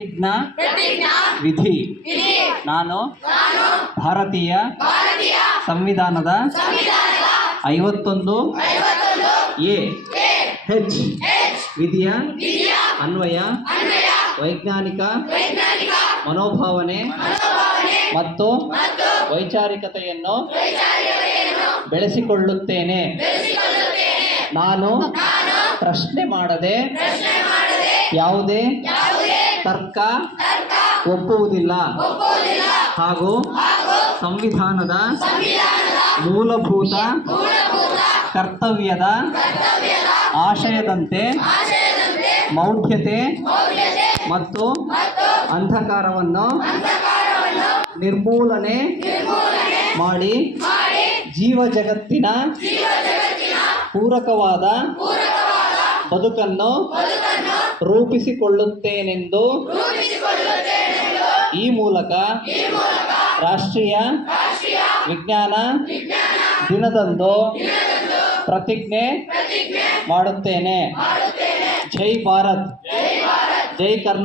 ಪ್ರತಿಜ್ಞಾ ವಿಧಿ. ನಾನು ಭಾರತೀಯ ಸಂವಿಧಾನದ 51 ಎಚ್ ವಿಧಿಯ ಅನ್ವಯ ವೈಜ್ಞಾನಿಕ ಮನೋಭಾವನೆ ಮತ್ತು ವೈಚಾರಿಕತೆಯನ್ನು ಬೆಳೆಸಿಕೊಳ್ಳುತ್ತೇನೆ. ನಾನು ಪ್ರಶ್ನೆ ಮಾಡದೆ ಯಾವುದೇ ತರ್ಕ ಒಪ್ಪುವುದಿಲ್ಲ ಹಾಗೂ ಸಂವಿಧಾನದ ಮೂಲಭೂತ ಕರ್ತವ್ಯದ ಆಶಯದಂತೆ ಮೌಢ್ಯತೆ ಮತ್ತು ಅಂಧಕಾರವನ್ನು ನಿರ್ಮೂಲನೆ ಮಾಡಿ ಜೀವ ಜಗತ್ತಿನ ಪೂರಕವಾದ ಬದುಕನ್ನು ರೂಪಿಸಿಕೊಳ್ಳುತ್ತೇನೆಂದು ಈ ಮೂಲಕ ರಾಷ್ಟ್ರೀಯ ವಿಜ್ಞಾನ ದಿನದಂದು ಪ್ರತಿಜ್ಞೆ ಮಾಡುತ್ತೇನೆ. ಜೈ ಭಾರತ್, ಜೈ ಕರ್ನಾಟಕ.